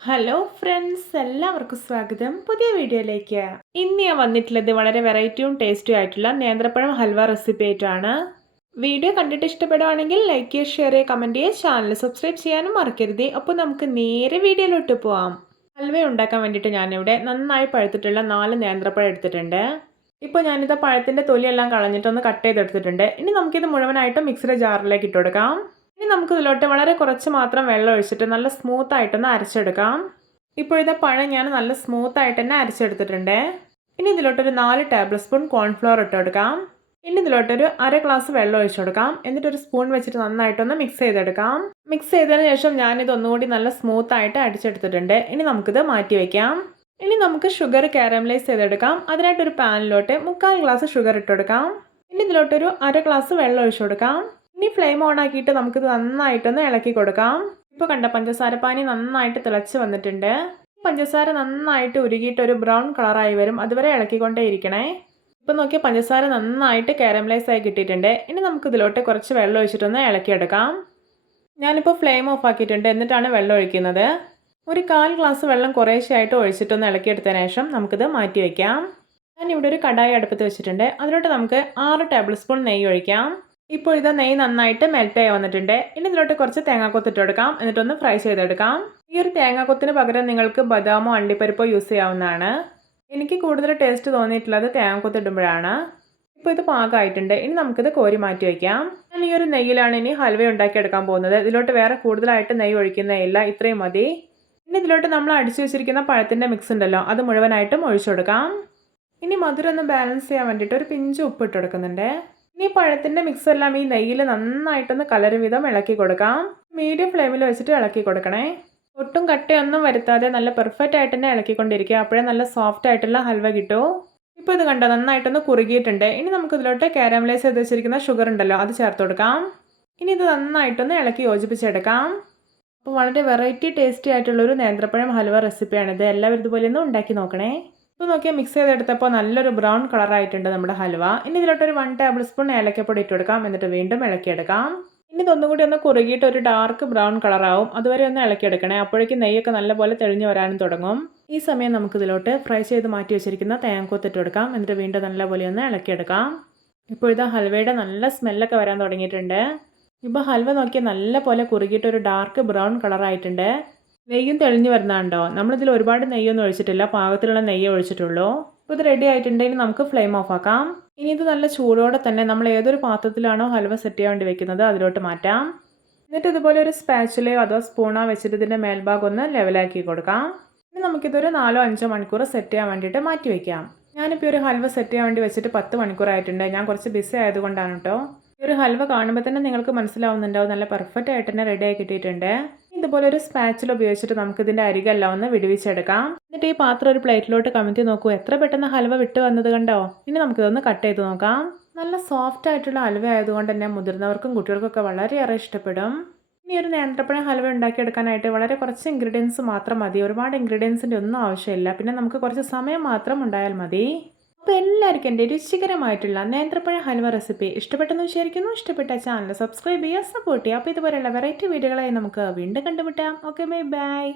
Hello friends എല്ലാവർക്കും സ്വാഗതം. പുതിയ വീഡിയോയിലേക്ക്. ഇന്ന് ഞാൻ വന്നിട്ടുള്ളത് വളരെ വെറൈറ്റിയും ടേസ്റ്റും ആയിട്ടുള്ള നേന്ത്രപ്പഴം ഹൽവ റെസിപ്പി ആയിട്ടാണ്. വീഡിയോ കണ്ടിട്ട് ഇഷ്ടപ്പെടുവാണെങ്കിൽ ലൈക്ക് ചെയ്യുക ഷെയർ ചെയ്യുക കമന്റ് ചെയ്യുക ചാനൽ സബ്സ്ക്രൈബ് ചെയ്യാനും മറക്കരുത്. അപ്പോൾ നമുക്ക് നേരെ വീഡിയോയിലോട്ട് പോവാം. ഹൽവ ഉണ്ടാക്കാൻ വേണ്ടിയിട്ട് ഞാനിവിടെ നന്നായി പഴുത്തിട്ടുള്ള നാല് നേന്ത്രപ്പഴം എടുത്തിട്ടുണ്ട്. ഇപ്പോൾ ഞാനിത് പഴത്തിന്റെ തൊലിയെല്ലാം കളഞ്ഞിട്ടൊന്ന് കട്ട് ചെയ്തെടുത്തിട്ടുണ്ട്. ഇനി നമുക്കിത് മുഴുവനായിട്ട് മിക്സിയുടെ ജാറിലേക്ക് ഇട്ട് കൊടുക്കാം ഇനി നമുക്ക് ഇതിലോട്ട് വളരെ കുറച്ച് മാത്രം വെള്ളം ഒഴിച്ചിട്ട് നല്ല സ്മൂത്ത് ആയിട്ടൊന്ന് അരച്ചെടുക്കാം. ഇപ്പോഴത്തെ പഴം ഞാൻ നല്ല സ്മൂത്ത് ആയിട്ട് തന്നെ അരച്ചെടുത്തിട്ടുണ്ട്. ഇനി ഇതിലോട്ടൊരു നാല് ടേബിൾ സ്പൂൺ കോൺഫ്ലോർ ഇട്ട് കൊടുക്കാം. ഇനി ഇതിലോട്ടൊരു അര ഗ്ലാസ് വെള്ളം ഒഴിച്ചു കൊടുക്കാം. എന്നിട്ട് ഒരു സ്പൂൺ വെച്ചിട്ട് നന്നായിട്ടൊന്ന് മിക്സ് ചെയ്തെടുക്കാം. മിക്സ് ചെയ്തതിന് ശേഷം ഞാനിത് ഒന്നുകൂടി നല്ല സ്മൂത്ത് ആയിട്ട് അടിച്ചെടുത്തിട്ടുണ്ട്. ഇനി നമുക്കിത് മാറ്റി വയ്ക്കാം ഇനി നമുക്ക് ഷുഗർ കാരമലൈസ് ചെയ്തെടുക്കാം. അതിനായിട്ടൊരു പാനിലോട്ട് മുക്കാൽ ഗ്ലാസ് ഷുഗർ ഇട്ട് ഇനി ഇതിലോട്ടൊരു അര ഗ്ലാസ് വെള്ളം ഒഴിച്ചു കൊടുക്കാം. ഇനി ഫ്ലെയിം ഓൺ ആക്കിയിട്ട് നമുക്കിത് നന്നായിട്ടൊന്ന് ഇളക്കി കൊടുക്കാം. ഇപ്പോൾ കണ്ട പഞ്ചസാര പാനി നന്നായിട്ട് തിളച്ച് വന്നിട്ടുണ്ട്. പഞ്ചസാര നന്നായിട്ട് ഉരുകിയിട്ട് ഒരു ബ്രൗൺ കളറായി വരും. അതുവരെ ഇളക്കിക്കൊണ്ടേ ഇരിക്കണേ. ഇപ്പോൾ നോക്കിയാൽ പഞ്ചസാര നന്നായിട്ട് കാരമലൈസ് ആയി കിട്ടിയിട്ടുണ്ട്. ഇനി നമുക്ക് ഇതിലോട്ട് കുറച്ച് വെള്ളം ഒഴിച്ചിട്ടൊന്ന് ഇളക്കിയെടുക്കാം. ഞാനിപ്പോൾ ഫ്ലെയിം ഓഫ് ആക്കിയിട്ടുണ്ട്. എന്നിട്ടാണ് വെള്ളം ഒഴിക്കുന്നത്. ഒരു കാൽ ഗ്ലാസ് വെള്ളം കുറേശ്ശെയായിട്ട് ഒഴിച്ചിട്ടൊന്ന് ഇളക്കിയെടുത്തതിന് ശേഷം നമുക്കിത് മാറ്റി വയ്ക്കാം ഞാനിവിടെ ഒരു കടായി അടുപ്പത്ത് വെച്ചിട്ടുണ്ട്. അതിലോട്ട് നമുക്ക് ആറ് ടേബിൾ സ്പൂൺ നെയ്യ് ഒഴിക്കാം. ഇപ്പോൾ ഇത് നെയ്യ് നന്നായിട്ട് മെൽറ്റ് ആയി വന്നിട്ടുണ്ട്. ഇനി ഇതിലോട്ട് കുറച്ച് തേങ്ങാക്കൊത്ത് ഇട്ടെടുക്കാം എന്നിട്ടൊന്ന് ഫ്രൈ ചെയ്തെടുക്കാം. ഈ ഒരു തേങ്ങാക്കൊത്തിന് പകരം നിങ്ങൾക്ക് ബദാമോ അണ്ടിപ്പരിപ്പോ യൂസ് ചെയ്യാവുന്നതാണ്. എനിക്ക് കൂടുതൽ ടേസ്റ്റ് തോന്നിയിട്ടുള്ളത് തേങ്ങാക്കൊത്ത് ഇടുമ്പോഴാണ്. ഇപ്പോൾ ഇത് പാകമായിട്ടുണ്ട്. ഇനി നമുക്കിത് കോരി മാറ്റി വയ്ക്കാം. ഞാൻ ഈ ഒരു നെയ്യിലാണ് ഇനി ഹൽവ ഉണ്ടാക്കിയെടുക്കാൻ പോകുന്നത്. ഇതിലോട്ട് വേറെ കൂടുതലായിട്ട് നെയ്യ് ഒഴിക്കുന്നേയില്ല ഇത്രയും മതി. ഇനി ഇതിലോട്ട് നമ്മൾ അടിച്ചു വെച്ചിരിക്കുന്ന പഴത്തിന്റെ മിക്സ് ഉണ്ടല്ലോ അത് മുഴുവനായിട്ടും ഒഴിച്ചു കൊടുക്കാം. ഇനി മധുരം ഒന്ന് ബാലൻസ് ചെയ്യാൻ വേണ്ടിയിട്ട് ഒരു പിഞ്ച് ഉപ്പ് ഇട്ട് കൊടുക്കുന്നുണ്ട്. ഇനി പഴത്തിന്റെ മിക്സ് എല്ലാം ഈ നെയ്യിൽ നന്നായിട്ടൊന്ന് കലരും വിധം ഇളക്കി കൊടുക്കാം. മീഡിയം ഫ്ലെയിമിൽ വെച്ചിട്ട് ഇളക്കി കൊടുക്കണേ. ഒട്ടും കട്ടയൊന്നും വരുത്താതെ നല്ല പെർഫെക്റ്റ് ആയിട്ട് തന്നെ ഇളക്കിക്കൊണ്ടിരിക്കുക. അപ്പോഴേ നല്ല സോഫ്റ്റ് ആയിട്ടുള്ള ഹൽവ കിട്ടൂ. ഇപ്പോൾ ഇത് കണ്ടോ നന്നായിട്ടൊന്ന് കുറുകിയിട്ടുണ്ട്. ഇനി നമുക്ക് ഇതിലോട്ട് കാരമലൈസ് ചെയ്ത് വെച്ചിരിക്കുന്ന ഷുഗർ ഉണ്ടല്ലോ അത് ചേർത്ത് കൊടുക്കാം. ഇനി ഇത് നന്നായിട്ടൊന്ന് ഇളക്കി യോജിപ്പിച്ചെടുക്കാം. അപ്പോൾ വളരെ വെറൈറ്റി ടേസ്റ്റി ആയിട്ടുള്ളൊരു നേന്ത്രപ്പഴം ഹൽവ റെസിപ്പിയാണിത് എല്ലാവരും ഇതുപോലെ ഒന്ന് ഉണ്ടാക്കി നോക്കണേ. ഇപ്പോൾ നോക്കിയാൽ മിക്സ് ചെയ്തെടുത്തപ്പോൾ നല്ലൊരു ബ്രൗൺ കളറായിട്ടുണ്ട് നമ്മുടെ ഹൽവ. ഇനി ഇതിലോട്ടൊരു വൺ ടേബിൾ സ്പൂൺ ഏലക്കപ്പൊടി ഇട്ട് കൊടുക്കാം. എന്നിട്ട് വീണ്ടും ഇളക്കിയെടുക്കാം. ഇനി ഇതൊന്നുകൂടി ഒന്ന് കുറുകിയിട്ട് ഒരു ഡാർക്ക് ബ്രൗൺ കളറാവും അതുവരെ ഒന്ന് ഇളക്കിയെടുക്കണേ. അപ്പോഴേക്കും നെയ്യൊക്കെ നല്ലപോലെ തെളിഞ്ഞു വരാനും തുടങ്ങും. ഈ സമയം നമുക്ക് ഇതിലോട്ട് ഫ്രൈ ചെയ്ത് മാറ്റി വെച്ചിരിക്കുന്ന തേങ്ങക്കൊത്തിട്ട് കൊടുക്കാം. എന്നിട്ട് വീണ്ടും നല്ലപോലെ ഒന്ന് ഇളക്കിയെടുക്കാം. ഇപ്പോൾ ഇത് ഹൽവയുടെ നല്ല സ്മെല്ലൊക്കെ വരാൻ തുടങ്ങിയിട്ടുണ്ട്. ഇപ്പോൾ ഹൽവ നോക്കിയാൽ നല്ലപോലെ കുറുകിയിട്ട് ഒരു ഡാർക്ക് ബ്രൗൺ കളറായിട്ടുണ്ട് നെയ്യും തെളിഞ്ഞു വരുന്നുണ്ടോ നമ്മളിതിൽ ഒരുപാട് നെയ്യൊന്നും ഒഴിച്ചിട്ടില്ല. പാകത്തിലുള്ള നെയ്യ് ഒഴിച്ചിട്ടുള്ളൂ. ഇപ്പോൾ ഇത് റെഡി ആയിട്ടുണ്ടെങ്കിൽ നമുക്ക് ഫ്ലെയിം ഓഫ് ആക്കാം. ഇനി ഇത് നല്ല ചൂടോടെ തന്നെ നമ്മൾ ഏതൊരു പാത്രത്തിലാണോ ഹൽവ സെറ്റ് ചെയ്യാൻ വേണ്ടി വെക്കുന്നത് അതിലോട്ട് മാറ്റാം. എന്നിട്ട് ഇതുപോലെ ഒരു സ്പാച്ചിലയോ അതോ സ്പൂണോ വെച്ചിട്ട് ഇതിന്റെ മേൽഭാഗം ഒന്ന് ലെവലാക്കി കൊടുക്കാം. ഇനി നമുക്കിതൊരു നാലോ അഞ്ചോ മണിക്കൂർ സെറ്റ് ചെയ്യാൻ വേണ്ടിയിട്ട് മാറ്റി വയ്ക്കാം ഞാനിപ്പോൾ ഒരു ഹൽവ സെറ്റ് ചെയ്യാൻ വേണ്ടി വെച്ചിട്ട് പത്ത് മണിക്കൂറായിട്ടുണ്ട് ഞാൻ കുറച്ച് ബിസി ആയതുകൊണ്ടാണ് കേട്ടോ ഈ ഒരു ഹൽവ കാണുമ്പോൾ തന്നെ നിങ്ങൾക്ക് മനസ്സിലാവുന്നുണ്ടാവും. നല്ല പെർഫെക്റ്റ് ആയിട്ട് തന്നെ റെഡി ആയി കിട്ടിയിട്ടുണ്ട്. ഇതുപോലെ ഒരു സ്പാച്ചിൽ ഉപയോഗിച്ചിട്ട് നമുക്ക് ഇതിന്റെ അരികെല്ലാം ഒന്ന് വിടുവിച്ചെടുക്കാം. എന്നിട്ട് ഈ പാത്രം ഒരു പ്ലേറ്റിലോട്ട് കമത്തി നോക്കൂ. എത്ര പെട്ടെന്ന് ഹൽവ വിട്ട് വന്നത് കണ്ടോ? ഇനി നമുക്കിതൊന്ന് കട്ട് ചെയ്ത് നോക്കാം. നല്ല സോഫ്റ്റ് ആയിട്ടുള്ള ഹൽവ ആയതുകൊണ്ട് തന്നെ മുതിർന്നവർക്കും കുട്ടികൾക്കൊക്കെ വളരെയേറെ ഇഷ്ടപ്പെടും. ഇനി ഒരു നേന്ത്രപ്പഴം ഹൽവ ഉണ്ടാക്കിയെടുക്കാനായിട്ട് വളരെ കുറച്ച് ഇൻഗ്രീഡിയൻസ് മാത്രം മതി. ഒരുപാട് ഇൻഗ്രീഡിയൻസിന്റെ ഒന്നും ആവശ്യമില്ല. പിന്നെ നമുക്ക് കുറച്ച് സമയം മാത്രം ഉണ്ടായാൽ മതി. അപ്പോൾ എല്ലാവർക്കും എന്റെ രുചികരമായിട്ടുള്ള നേന്ത്രപ്പഴ ഹൽവ റെസിപ്പി ഇഷ്ടപ്പെട്ടെന്ന് വിചാരിക്കുന്നു. ഇഷ്ടപ്പെട്ട ചാനൽ സബ്സ്ക്രൈബ് ചെയ്യുക സപ്പോർട്ട് ചെയ്യുക. അപ്പോൾ ഇതുപോലെയുള്ള വെറൈറ്റി വീഡിയോകളായി നമുക്ക് വീണ്ടും കണ്ടുമുട്ടാം. Okay bye bye